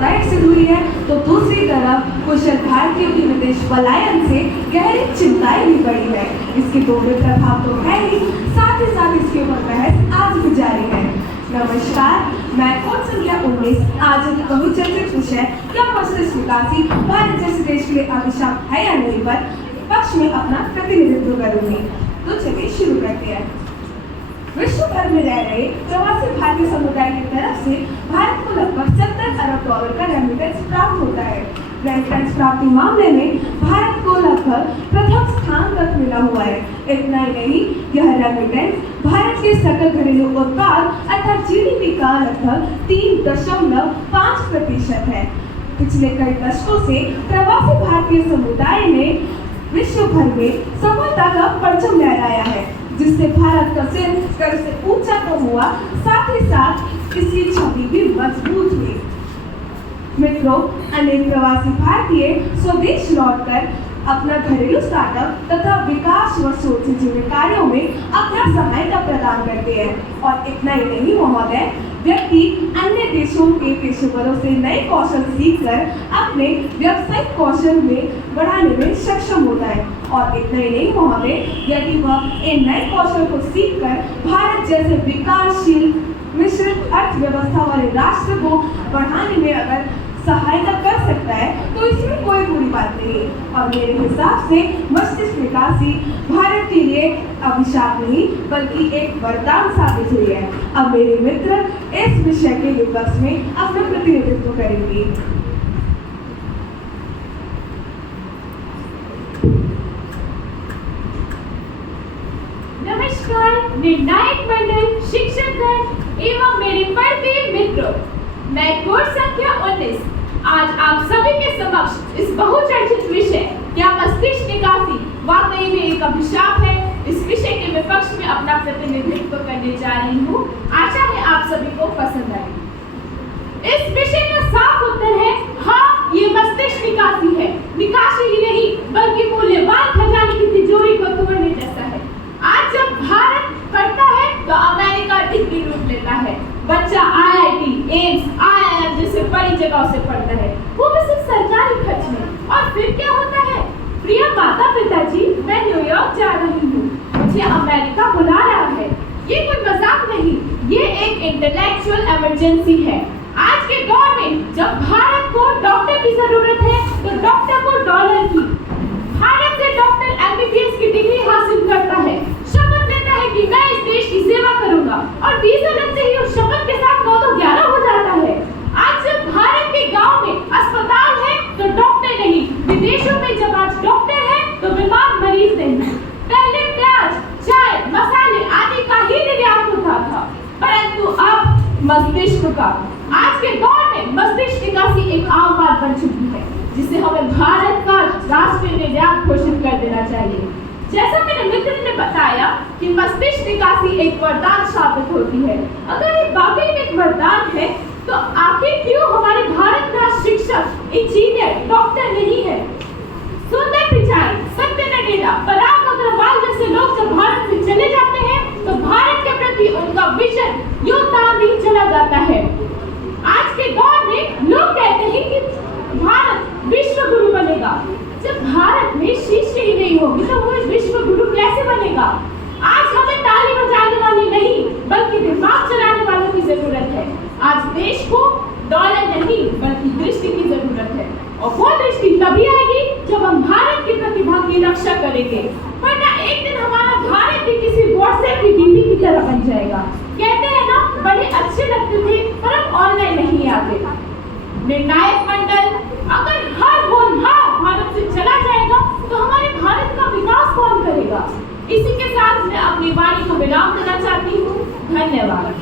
लाभदायक सिद्ध हुई है, तो दूसरी तरफ कुशल भारतीयों की विदेश पलायन से गहरी चिंताएं भी बढ़ी है। इसके दोनों प्रभाव तो है ही, साथ ही साथ इसके ऊपर बहस आज भी जारी है। नमस्कार, मैं कोड संख्या 19 आज एक बहुचर्चित विषय क्या मस्तिष्क विकासी भारत जैसे देश के लिए अभिशाप है या नहीं पर पक्ष में अपना प्रतिनिधित्व करूंगी। तो चलिए शुरू करते हैं। विश्व भर में रह रहे प्रवासी भारतीय समुदाय की तरफ से भारत को लगभग 70 अरब डॉलर का रेमिटेंस प्राप्त होता है। रेमिटेंस प्राप्ति मामले में भारत को लगभग प्रथम स्थान तक मिला हुआ है। इतना ही नहीं, यह रेमिटेंस भारत के सकल घरेलू उत्पाद अर्थात जीडीपी का लगभग 3.5% है। पिछले कई दशकों से प्रवासी भारतीय समुदाय ने विश्व भर में सफलता का परचम लहराया है, जिससे भारत का सिर कर से ऊंचा तो हुआ, साथ ही साथ इसकी छवि भी मजबूत हुई। मित्रों, अनेक प्रवासी भारतीय स्वदेश लौटकर अपना घरेलू स्टार्टअप तथा विकास व शोध से जुड़े कार्यों में अपना सहायता प्रदान करते हैं। और इतना ही नहीं महोदय, व्यक्ति अन्य देशों के पेशेवरों से नए कौशल सीखकर अपने व्यावसायिक कौशल में बढ़ाने में सक्षम होता है। और इतना ही नहीं महोदय, यदि वह इन नए कौशल को सीखकर भारत जैसे विकासशील मिश्रित अर्थव्यवस्था वाले राष्ट्र को बढ़ाने में अगर सहायता कर सकता है, तो इसमें कोई बुरी बात नहीं। और मेरे हिसाब से मस्तिष्क विकासी भारत के लिए अभिशाप नहीं बल्कि एक वरदान साबित हुई है। अब मेरे मित्र इस विषय के विपक्ष में अपना प्रतिनिधित्व करेंगे। नमस्कार निर्णायक मंडल, शिक्षकगण एवं मेरे पढ़ते मित्रों, मैं कोड संख्या 19 आज आप सभी के समक्ष इस बहुचर्चित विषय क्या मस्तिष्क निकासी वाकई में एक अभिशाप है, इस विषय के विपक्ष में अपना प्रतिनिधित्व करने जा रही हूँ। आशा है आप सभी को पसंद आए। इस विषय का साफ उत्तर है हाँ, ये मस्तिष्क निकासी है। निकासी ही नहीं बल्कि मूल्यवान खजाने की तिजोरी को तोड़ने जैसा है। आज जब भारत पढ़ता है तो अमेरिका डिग्री लूट लेता है। बच्चा आईआईटी, एम्स, आईआईएम जैसे बड़ी जगहों से पढ़ता है, वो भी सिर्फ सरकारी खर्च में। और फिर क्या होता है? प्रिय माता पिताजी, मैं न्यूयॉर्क जा रही हूँ, मुझे अमेरिका बुला रहा है। ये कोई मजाक नहीं, ये एक इंटेलेक्चुअल इमरजेंसी है। आज के दौर में जब भारत को डॉक्टर की जरूरत है तो डॉक्टर को डॉलर की। भारत से डॉक्टर एमबीबीएस की डिग्री हासिल करता है, शपथ लेता है कि मैं इस देश की सेवा करूंगा, और वीजा लगते ही उस शपथ के साथ 9 तो 11 हो जाता है। आज जब भारत के गांव में अस्पताल है तो डॉक्टर नहीं, विदेशों में जब आज डॉक्टर है तो बीमार मरीज नहीं। पहले प्याज, चाय, मसाले आदि का ही निर्यात होता था, परंतु अब मस्तिष्क का। आज के दौर में मस्तिष्क निकासी एक आम बात बन चुकी है, जिसे हमें भारत का राष्ट्रीय निर्यात घोषित कर देना चाहिए। जैसा मेरे मित्र ने बताया कि मस्तिष्क निकासी एक वरदान साबित होती है। अगर ये वाकई में एक वरदान है तो आखिर क्यों हमारे भारत का शिक्षक, इंजीनियर, डॉक्टर नहीं है? सुंदर पिचाई, सत्य नडेला, पराग अग्रवाल जैसे लोग जब भारत से चले जाते हैं तो भारत के प्रति उनका विजन, योगदान भी चला जाता है। आज के दौर में लोग कहते हैं कि भारत विश्व गुरु बनेगा। जब भारत में शिष्य ही नहीं होगी तो वो विश्व गुरु कैसे बनेगा? आज हमें ताली बजाने वाली नहीं बल्कि दिमाग चलाने वालों की जरूरत है। आज देश को डॉलर नहीं बल्कि दृष्टि की जरूरत है, और वो दृष्टि तभी आएगी जब हम भारत की प्रतिभा की रक्षा करेंगे। वरना एक दिन हमारा भारत भी किसी व्हाट्सएप की डीपी की तरह बन जाएगा। कहते हैं ना, बड़े अच्छे लगते थे पर अब ऑनलाइन नहीं आते। निर्णायक मंडल, अगर हर होनहार भारत से चला जाएगा तो हमारे भारत का विकास कौन करेगा? इसी के साथ मैं अपनी वाणी को विराम देना चाहती हूँ। धन्यवाद।